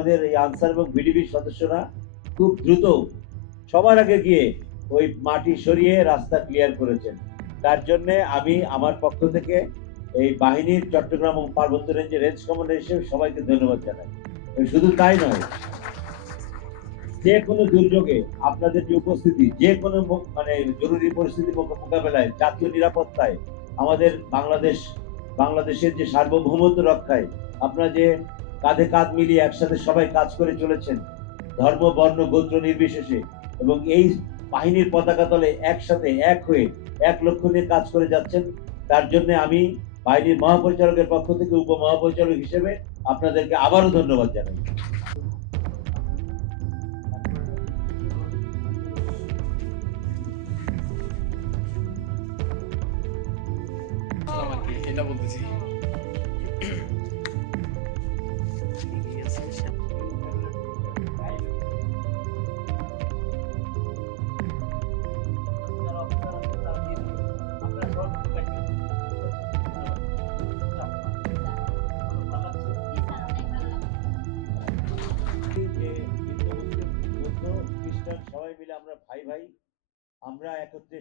আমাদের এই আনসার এবং ভিডিপি সদস্যরা খুব দ্রুত সবার আগে গিয়ে ওই মাটি সরিয়ে রাস্তা ক্লিয়ার করেছেন। তার জন্য আমি আমার পক্ষ থেকে এই বাহিনীর চট্টগ্রাম এবং পার্বত্য রেঞ্জের রেঞ্জ কমান্ডার হিসেবে সবাইকে ধন্যবাদ জানাই। শুধু তাই নয়, যে কোনো দুর্যোগে আপনাদের যে উপস্থিতি, যে কোনো মানে জরুরি পরিস্থিতি মোকাবেলায়, জাতীয় নিরাপত্তায়, আমাদের বাংলাদেশের যে সার্বভৌমত্ব রক্ষায় আপনারা যে কাঁধে কাঁধ মিলিয়ে একসাথে সবাই কাজ করে চলেছেন, ধর্ম বর্ণ গোত্র নির্বিশেষে, এবং এই বাহিনীর পতাকা তলে একসাথে এক হয়ে এক লক্ষ্য নিয়ে কাজ করে যাচ্ছেন। তার জন্য আমি বাহিনীর মহাপরিচালকের পক্ষ থেকে উপমহাপরিচালক হিসেবে আপনাদেরকে আবারও ধন্যবাদ জানাই। এটা বলতেছি যে হিন্দু মুসলিম বৌদ্ধ খ্রিস্টান সবাই মিলে আমরা ভাই ভাই, আমরা একত্রে